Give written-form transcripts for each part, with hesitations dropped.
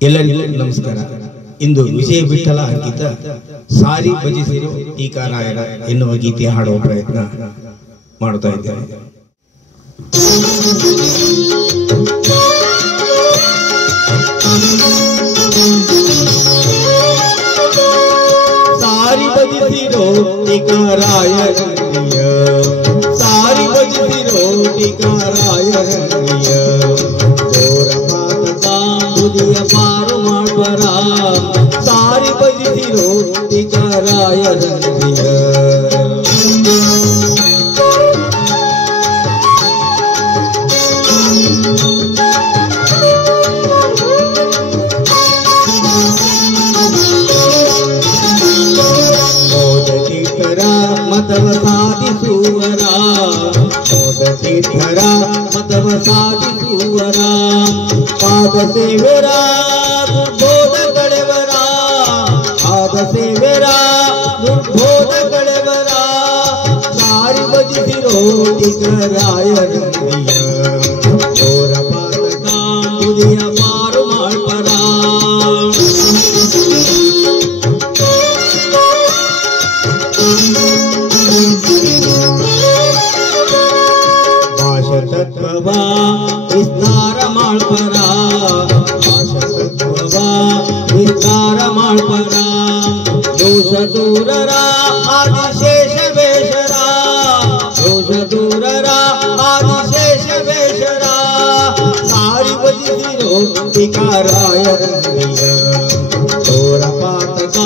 ಎಲ್ಲರಿಗೂ ನಮಸ್ಕಾರ. ಇಂದು ವಿಜಯ ವಿಠಲ ಅಂಕಿತ ಸಾರಿ ಭಜಿಸಿರೋ ಟೀಕಾರಾಯರ ಎನ್ನುವ ಗೀತೆ ಹಾಡುವ ಪ್ರಯತ್ನ ಮಾಡುತ್ತಾ ಇದ್ದೇನೆ. ಸಾರಿ ಭಜಿಸಿರೋ ಟೀಕಾರಾಯರನಿಯ, ಸಾರಿ ಭಜಿಸಿರೋ ಟೀಕಾರಾಯರನಿಯ, ಬುದಿಯ ಪಾರು ಮಾಡ್ಬರ ಸಾರಿ ಭಜಿಸಿರೋ ಟೀಕಾರಾಯರನಿಯ. ಮೋದತೀರ್ಥರ ಮತವ ಸಾಧಿಸುವರ, ಮೋದತೀರ್ಥರ ಮತವ ಸಾಧಿಸುವರ, ಪಾದ ಸೇವೆರ ದುರ್ಬೋಧ ಕಳೆವರ, ಪಾದ ಸೇವೆರ ದುರ್ಬೋಧ ಕಳೆವರ, ಸಾರಿ ಭಜಿಸಿರೋ ಟೀಕಾರಾಯರನಿಯ, ಘೋರ ಪಾತಕ ಬುದಿಯ ಪಾರು ಮಾಡ್ಬರ. ಭಾಷತತ್ವವ ವಿಸ್ತಾರ ಮಾಡ್ಬರ, ಭಾಷತತ್ವವ ವಿಸ್ತಾರ ಮಾಡ್ಬರ, ದೋಷ ದೂರರ ಆದಿಶೇಷ ವೇಷರ, ದೋಷ ದೂರರ ಆದಿಶೇಷ ವೇಷರ, ಸಾರಿ ಭಜಿಸಿರೋ ಟೀಕಾರಾಯರನಿಯ, ಘೋರ ಪಾತಕ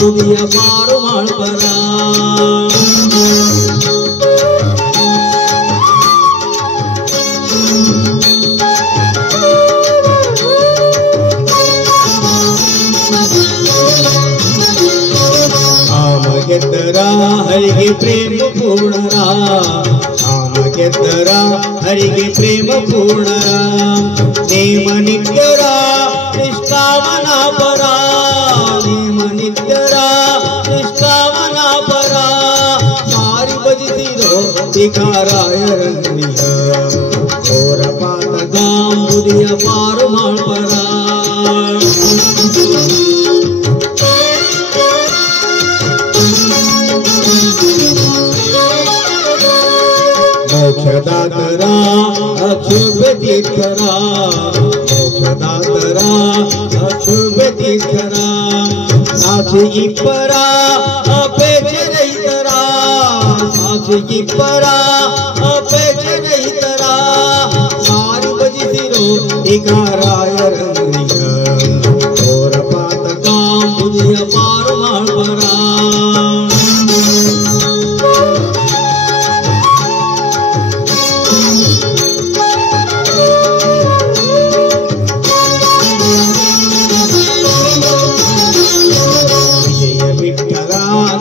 ಬುದಿಯ ಪಾರು ಮಾಡ್ಬರ. ಗೆದ್ದರ ಹರಿಗೆ ಪ್ರೇಮ ಪೂರ್ಣರ, ಕಾಮ ಗೆದ್ದರ ಹರಿಗೆ ಪ್ರೇಮ ಪೂರ್ಣರ, ನೇಮ ನಿತ್ಯರ ನಿಷ್ಕಾಮನ ಪರ, ನೇಮ ನಿತ್ಯರ ನಿಷ್ಕಾಮನ ಪರ, ಸಾರಿ ಭಜಿಸಿರೋ ಟೀಕಾರಾಯರನಿಯ, ಘೋರ ಪಾತಕ ಬುದಿಯ ಪಾರು ಮಾಡ್ಬರ. ಮೋಕ್ಷದಾತರ ಅಕ್ಷುಭ್ಯ ತೀರ್ಥರ, ಮೋಕ್ಷದಾತರ ಅಕ್ಷುಭ್ಯ ತೀರ್ಥರ, ಸಾಕ್ಷಿ ಇಬ್ಬರ ಅಪೇಕ್ಷೆ ರಹಿತರ, ಸಾಕ್ಷಿ ಇಬ್ಬರ ಅಪೇಕ್ಷೆ ರಹಿತರ, ಸಾರಿ ಭಜಿಸಿರೋ ಟೀಕಾರಾಯರನಿಯ, ಘೋರ ಪಾತಕ ಬುದಿಯ ಪಾರು ಮಾಡ್ಬರ.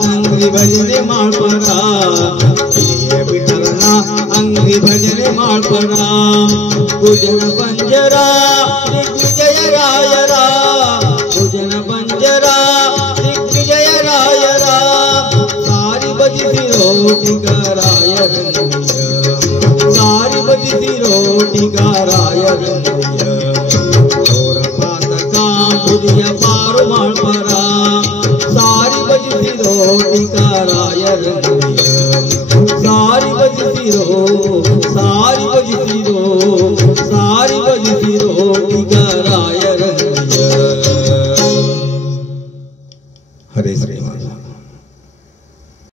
ಅಂಗ್ರಿ ಭಜನೆ ಮಾಡ್ಬರ, ವಿಜಯ ವಿಠಲನ ಅಂಗ್ರಿ ಭಜನೆ ಮಾಡ್ಬರ, ಭುಜನ ಪಂಜರ ದಿಗ್ವಿಜಯ ರಾಯರ, ಭುಜನ ಪಂಜರ ದಿಗ್ವಿಜಯ ರಾಯರ, ಸಾರಿ ಭಜಿಸಿರೋ ಟೀಕಾರಾಯರನಿಯ, ಸಾರಿ ಭಜಿಸಿರೋ ಟೀಕಾರಾಯರನಿಯ, ಘೋರ ಪಾತಕ ಬುದಿಯ ಪಾರು ಮಾಡ್ಬರ, ಸಾರಿ ಭಜಿಸಿರೋ ಟೀಕಾರಾಯರನಿಯ, ಸಾರಿ ಭಜಿಸಿರೋ, ಸಾರಿ ಭಜಿಸಿರೋ, ಸಾರಿ ಭಜಿಸಿರೋ ಟೀಕಾರಾಯರನಿಯ. ಹರೇ ಶ್ರೀನಿವಾಸ.